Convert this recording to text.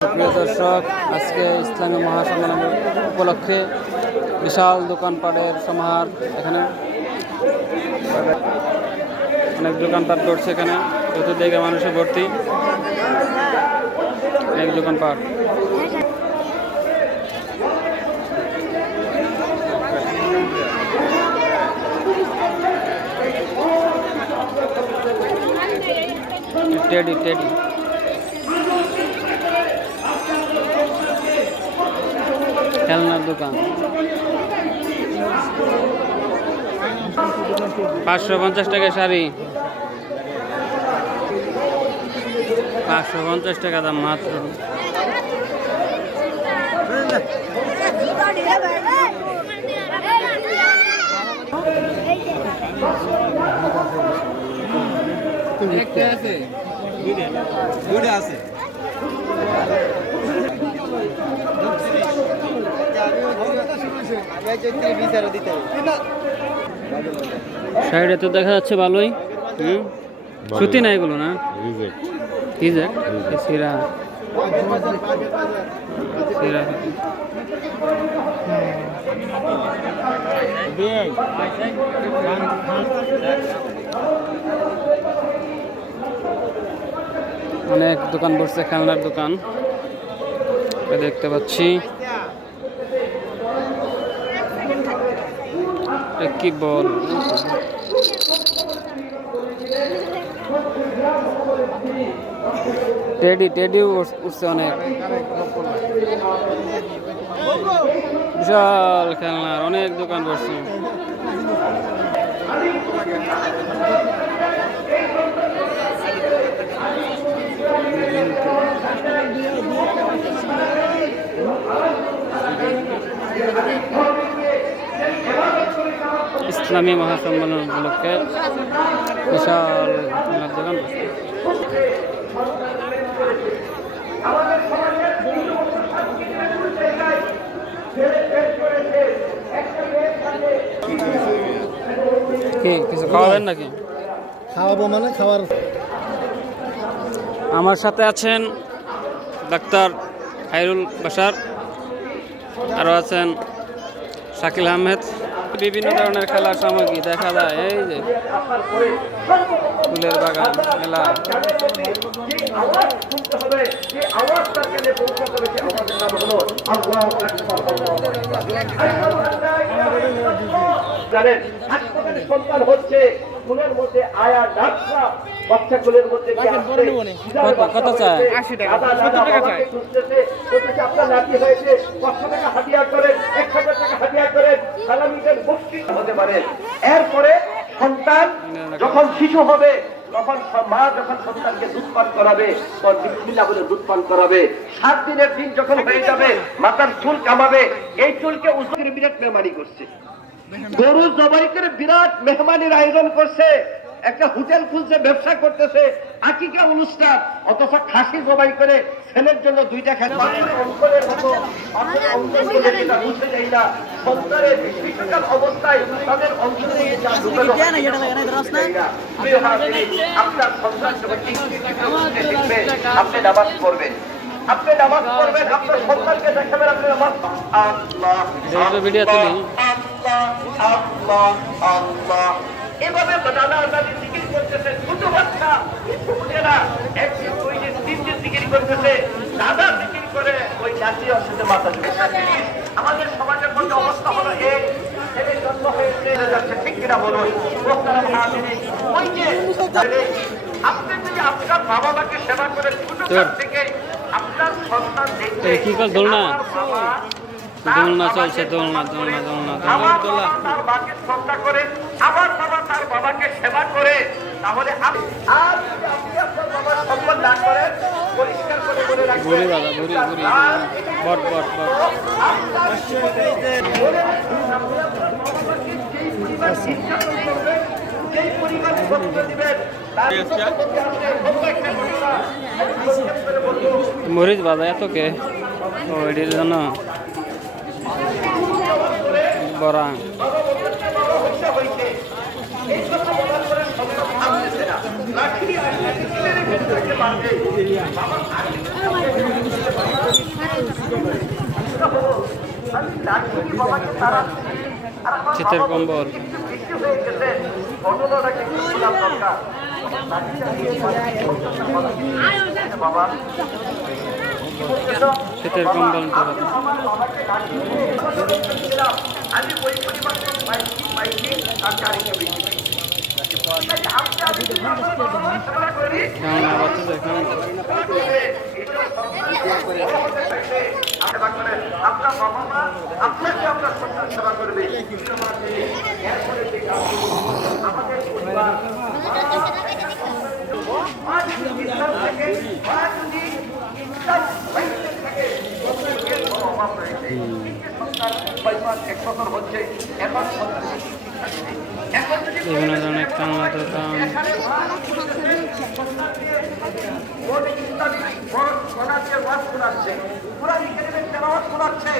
প্রিয় দর্শক, আজকে ইসলামী মহাসম্মেলনের উপলক্ষে বিশাল দোকানপাটের সমাহার। এখানে অনেক দোকানপাট করছে, এখানে চতুর্দিকে মানুষে ভর্তি, অনেক দোকানপাট। টেডি টেডি খেলনার দোকান। 550 টাকা শাড়ি, 550 টাকা দাম মাত্র। সাইডে তো দেখা যাচ্ছে ভালোই। সুতি না এগুলো, না সিরা সিরা। অনেক দোকান বসছে, খেলনার দোকান দেখতে পাচ্ছি। কি বল, টেডি টেডিও উঠছে অনেক, বিশাল খেলনার অনেক দোকান বসছে। ইসলামী মহাসম্মেলন উপলক্ষে বিশাল খেলনার দোকান বসছে। কি কিছু খাওয়াবেন নাকি? খাওয়াবো মানে খাওয়ার। আমার সাথে আছেন ডাক্তার খায়রুল বাশার, আরও আছেন শাকিল আহমেদ। বিভিন্ন ধরনের খেলার সামগ্রী দেখা যায়, এই যে ফুলের বাগান মেলা। জানেন হাসপাতালে সন্তান হচ্ছে, ফুলের মধ্যে আয়া ডাক্তার বাচ্চা ফুলের মধ্যে কত চায়? 80 টাকা, 70 টাকা চায়। আপনার নাতি হয়েছে, 500 টাকা হাদিয়া করেন, 1000 টাকা হাদিয়া করেন, সালামিদের মুক্তি হতে পারেন। এরপরে সন্তান যখন শিশু হবে, তখন মা যখন সন্তানকে দুধ পান করাবে, তখন বিসমিল্লাহ বলে দুধ পান করাবে। 7 দিনের দিন যখন হয়ে যাবে, মাথার চুল কামাবে। এই চুলকে উজুর বিরাট মেহমানি করছে, গরু জবাই করে বিরাট মেহমানির আয়োজন করছে, একটা হোটেল খুলছে, ব্যবসা করতেছে, আকিকা অনুষ্ঠান, অথচ খাসি জবাই করে ছেলের জন্য 2টা খাসি। অঞ্চলের মতো বুঝতে যাই না, সন্তানের শিশুকাল অবস্থায় তাদের অঞ্চলে আপনার সন্তান যখন শিখবে, আপনি নামাজ পড়বেন, আপনি নামাজ পড়বেন, আপনার সন্তানকে দেখাবেন আপনি নামাজ। আল্লাহ আল্লাহ আল্লাহ এভাবে নানা নানি জিকির করতেছে, ছোট বাচ্চা ছেলেরা 1 দিন 2 দিন 3 দিন জিকির করতেছে, দাদা জিকির করে ওই জাতীয় সাথে মাথা ঝুঁকে। আমাদের সমাজের মধ্যে অবস্থা হলো এই, ছেলে জন্ম হয়েছে যাচ্ছে, ঠিক কিনা বলুন? ওই যে আপনি যদি আপনার বাবা মাকে সেবা করে ছোট থেকে আপনার সন্তান দেখবে কি কর দোলনা দোলনা চলছে, দোলনা দোলনা দোলনা দোলনা। তার মাকে শ্রদ্ধা করে, আমার বাবা তার বাবাকে সেবা করে, তাহলে আর আপনি আপনার বাবার সম্মান না করেন, পরিষ্কার করে বলে রাখবেন। বুড়ি দাদা, বুড়ি বুড়ি বট বট বট। যেই পরিবার শ্রদ্ধা দিবেন, মরিচ বাদা এত কে ওইটির জন্য বড়া। লাঠি তারা শীতের কম্বল বৃষ্টি হয়ে গেছে ঘটনাটাকে একটু শোনার দরকার বাবা শীতের কম্বল নিতে পারেন। আমি ওই পরিমাণে পাইছি তার গাড়িকে বেশি কেমন বাচ্চাদের কেমন আপনার বাবা মা আপনাকে আপনার সন্তান সেবা করবে আমাদের পরিবার মা যদি ইসলাম থেকে মা যদি ইসলাম বাইরে থেকে এর কোনো অভাব রয়েছে সন্তান 6 মাস 1 বছর হচ্ছে এখন বিভিন্ন ধরনের খেলনা দোকান শোনাচ্ছে